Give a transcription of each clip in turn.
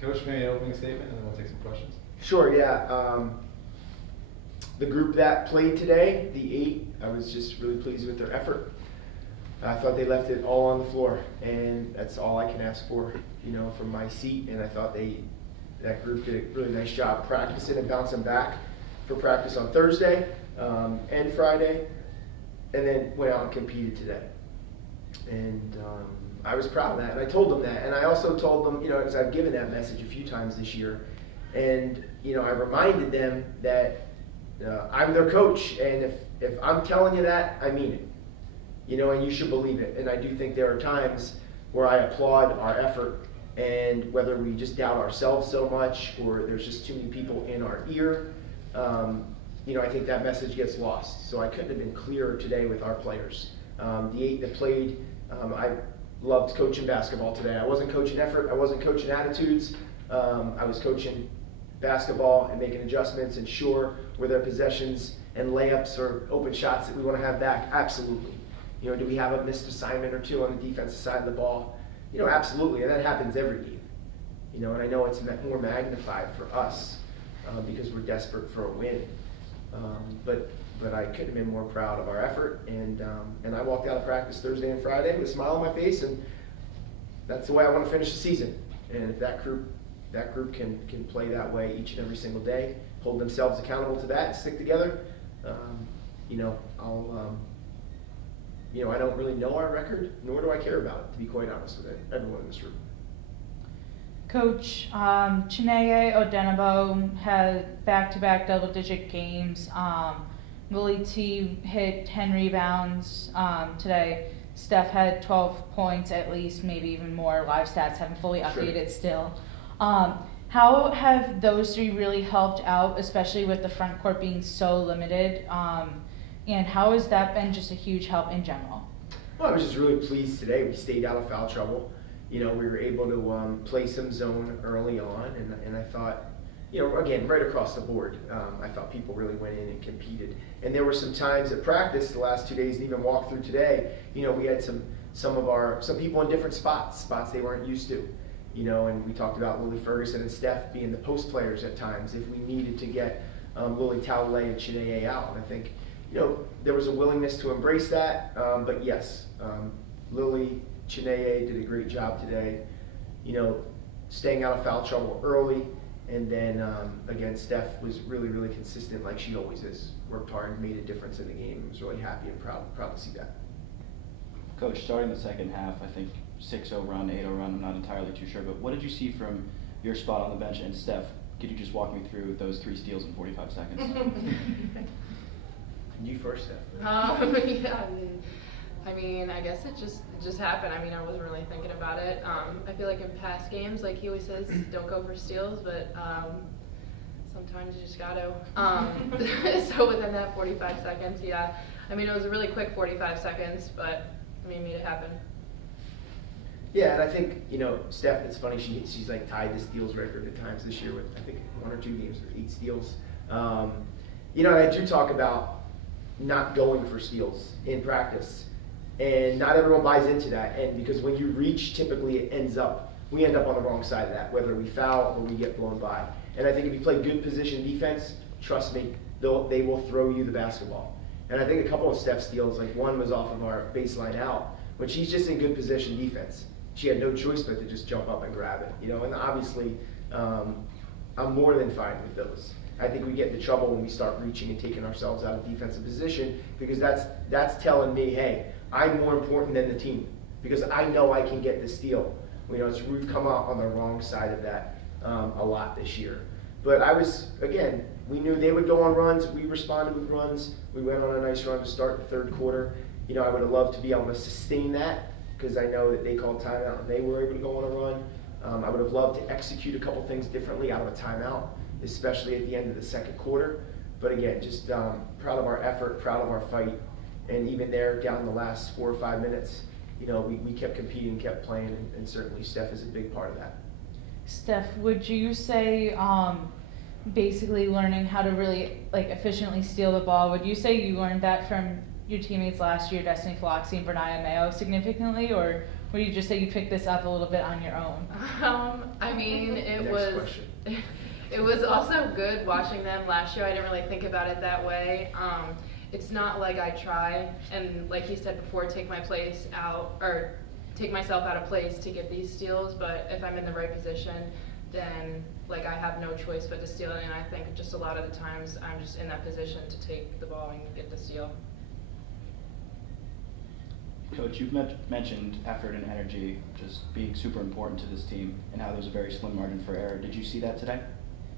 Coach, maybe an opening statement, and then we'll take some questions. Sure, yeah. The group that played today, the 8, I was just really pleased with their effort. I thought they left it all on the floor, and that's all I can ask for, from my seat. And I thought that group did a really nice job practicing and bouncing back for practice on Thursday and Friday, and then went out and competed today. And I was proud of that, and I told them that. And I also told them, because I've given that message a few times this year, and I reminded them that I'm their coach, and if I'm telling you that, I mean it. And you should believe it. And I do think there are times where I applaud our effort, and whether we just doubt ourselves so much or there's just too many people in our ear, I think that message gets lost. So I couldn't have been clearer today with our players. The 8 that played, I loved coaching basketball today. I wasn't coaching effort, I wasn't coaching attitudes, I was coaching basketball and making adjustments. And sure, were there possessions and layups or open shots that we want to have back? Absolutely. Do we have a missed assignment or two on the defensive side of the ball? Absolutely, and that happens every game. And I know it's more magnified for us because we're desperate for a win. But I couldn't have been more proud of our effort, and I walked out of practice Thursday and Friday with a smile on my face, and that's the way I want to finish the season. And if that group can play that way each and every single day, hold themselves accountable to that, and stick together, I don't really know our record, nor do I care about it, to be quite honest with everyone in this room. Coach, Chineye Odenabo had back-to-back double-digit games. Lily T hit 10 rebounds today. Steph had 12 points at least, maybe even more. Live stats haven't fully updated still. How have those 3 really helped out, especially with the front court being so limited? And how has that been just a huge help in general? Well, I was just really pleased today. We stayed out of foul trouble. We were able to play some zone early on, and I thought, again, right across the board, I thought people really went in and competed. And there were some times at practice the last 2 days, and even walked through today, we had some people in different spots they weren't used to. And we talked about Lily Ferguson and Steph being the post players at times if we needed to get Lily Talalay and Chineye out. And I think, there was a willingness to embrace that, but yes, Lily, Chineye did a great job today, staying out of foul trouble early, and then, again, Steph was really, really consistent like she always is. Worked hard, made a difference in the game. I was really happy and proud to see that. Coach, starting the second half, I think 6-0 run, 8-0 run, I'm not entirely too sure, but what did you see from your spot on the bench? And Steph, could you just walk me through those 3 steals in 45 seconds? You first, Steph. Yeah, I mean, I guess it just happened. I mean, I wasn't really thinking about it. I feel like in past games, like he always says, don't go for steals, but sometimes you just got to. So within that 45 seconds, yeah. I mean, it was a really quick 45 seconds, but I mean, made it happen. Yeah, and I think, Steph, it's funny, she's like tied the steals record at times this year with, I think, 1 or 2 games with 8 steals. And I do talk about not going for steals in practice. And not everyone buys into that. And because when you reach, typically we end up on the wrong side of that, whether we foul or we get blown by. And I think if you play good position defense, trust me, they will throw you the basketball. And I think a couple of Steph steals, like one was off of our baseline out, when she's just in good position defense. She had no choice but to just jump up and grab it, and obviously I'm more than fine with those. I think we get into trouble when we start reaching and taking ourselves out of defensive position, because that's telling me, hey, I'm more important than the team because I know I can get the steal. We've come out on the wrong side of that a lot this year. But we knew they would go on runs. We responded with runs. We went on a nice run to start the 3rd quarter. I would have loved to be able to sustain that because I know that they called timeout and they were able to go on a run. I would have loved to execute a couple things differently out of a timeout, especially at the end of the 2nd quarter. But again, just proud of our effort, proud of our fight. And even there, down the last 4 or 5 minutes, we kept competing, kept playing, and certainly Steph is a big part of that. Steph, would you say basically learning how to really efficiently steal the ball, would you say you learned that from your teammates last year, Destiny Floxy and Bernaya Mayo, significantly, or or you just say you picked this up a little bit on your own? I mean, it Next was question. it was also good watching them last year. I didn't really think about it that way. It's not like I try and, like you said before, take my place out or take myself out of place to get these steals. But if I'm in the right position, then like I have no choice but to steal it. And I think just a lot of the times I'm just in that position to take the ball and get the steal. Coach, you've mentioned effort and energy just being super important to this team and how there's a very slim margin for error. Did you see that today?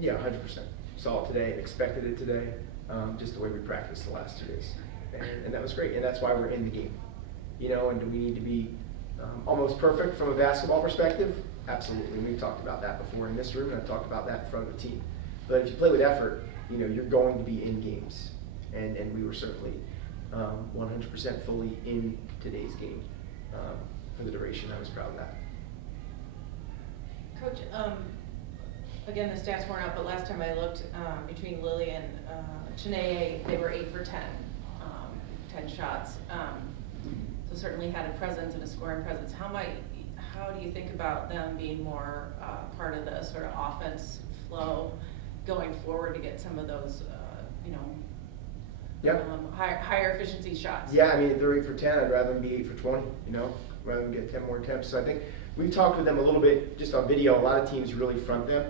Yeah, 100%. Saw it today, expected it today, just the way we practiced the last 2 days. And that was great, and that's why we're in the game. You know, and do we need to be almost perfect from a basketball perspective? Absolutely, we've talked about that before in this room, and I've talked about that in front of the team. But if you play with effort, you know, you're going to be in games. And we were certainly 100% fully in today's game for the duration. I was proud of that. Coach, again, the stats weren't out, but last time I looked, between Lily and Chineye, they were 8 for 10, 10 shots. So certainly had a presence and a scoring presence. How do you think about them being more part of the sort of offense flow going forward to get some of those, you know, Yep. Higher efficiency shots? Yeah, I mean, if they're 8 for 10, I'd rather them be 8 for 20, you know, rather than get 10 more attempts. So I think we've talked with them a little bit just on video. A lot of teams really front them,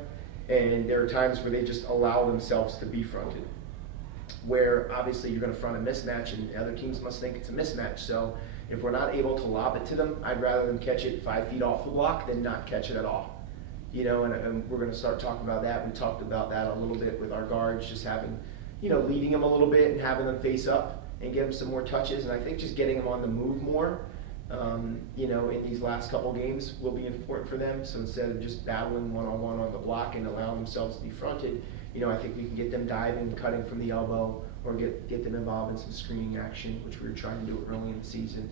and there are times where they just allow themselves to be fronted, where obviously you're going to front a mismatch, and other teams must think it's a mismatch. So if we're not able to lob it to them, I'd rather them catch it 5 feet off the block than not catch it at all. You know, and we're going to start talking about that. We talked about that a little bit with our guards, just having, you know, leading them a little bit and having them face up and give them some more touches. And I think just getting them on the move more, you know, in these last couple games will be important for them. So instead of just battling one-on-one on the block and allowing themselves to be fronted, you know, I think we can get them diving, cutting from the elbow, or get them involved in some screening action, which we were trying to do early in the season.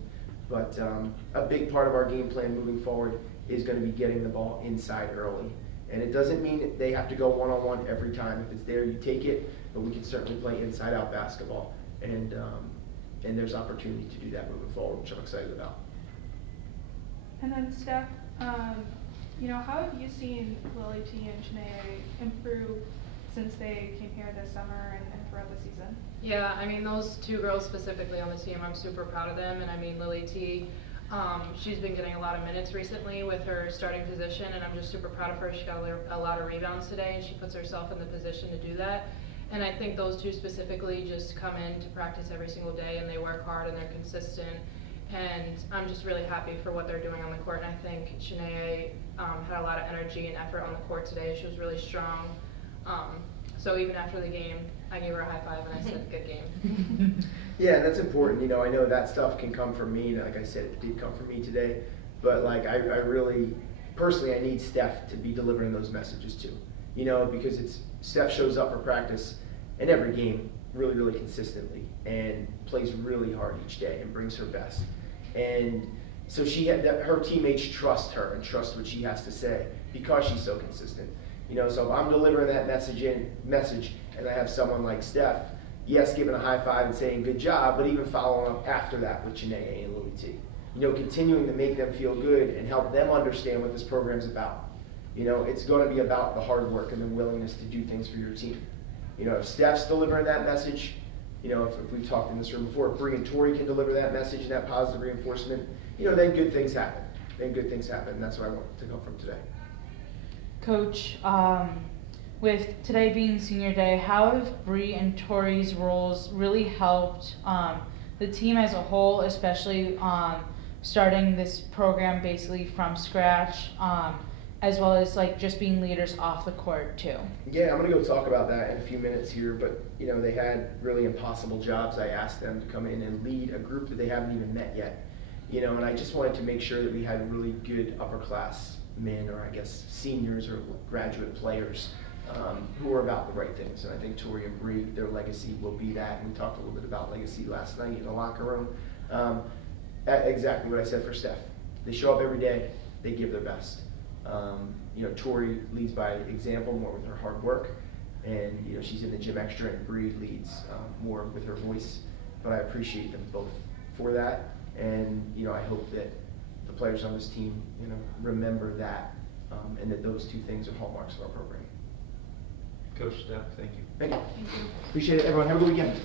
But a big part of our game plan moving forward is going to be getting the ball inside early. And it doesn't mean they have to go one-on-one every time. If it's there, you take it, but we can certainly play inside-out basketball. And there's opportunity to do that moving forward, which I'm excited about. And then Steph, you know, how have you seen Lily T and Chineye improve since they came here this summer and throughout the season? Yeah, I mean, those two girls specifically on the team, I'm super proud of them. And I mean, Lily T, she's been getting a lot of minutes recently with her starting position, and I'm just super proud of her. She got a lot of rebounds today, and she puts herself in the position to do that. And I think those two specifically just come in to practice every single day, and they work hard and they're consistent. And I'm just really happy for what they're doing on the court. And I think Chineye had a lot of energy and effort on the court today. She was really strong. So even after the game, I gave her a high five and I said, good game. Yeah, that's important. You know, I know that stuff can come from me. Like I said, it did come from me today. But like, I really, personally, I need Steph to be delivering those messages too. You know, because Steph shows up for practice in every game really, really consistently and plays really hard each day and brings her best. And so her teammates trust her and trust what she has to say because she's so consistent. You know, so if I'm delivering that message and I have someone like Steph, yes, giving a high five and saying good job, but even following up after that with Chineye and Lily T. You know, continuing to make them feel good and help them understand what this program's about. You know, it's going to be about the hard work and the willingness to do things for your team. You know, if Steph's delivering that message, you know, if we've talked in this room before, if Bree and Tori can deliver that message and that positive reinforcement, you know, then good things happen. Then good things happen, and that's what I want to come from today. Coach, with today being senior day, how have Bree and Tori's roles really helped the team as a whole, especially starting this program basically from scratch, as well as like just being leaders off the court too? Yeah, I'm gonna go talk about that in a few minutes here, but you know, they had really impossible jobs. I asked them to come in and lead a group that they haven't even met yet. You know, and I just wanted to make sure that we had really good upperclassmen, or I guess seniors or graduate players who are about the right things. And I think Tori and Bree, their legacy will be that. And we talked a little bit about legacy last night in the locker room. Exactly what I said for Steph. They show up every day, they give their best. You know, Tori leads by example more with her hard work, and you know, she's in the gym extra, and Bree leads more with her voice. But I appreciate them both for that, and you know, I hope that the players on this team, remember that, and that those two things are hallmarks of our program. Coach, staff, thank you. Thank you. Appreciate it, everyone. Have a good weekend.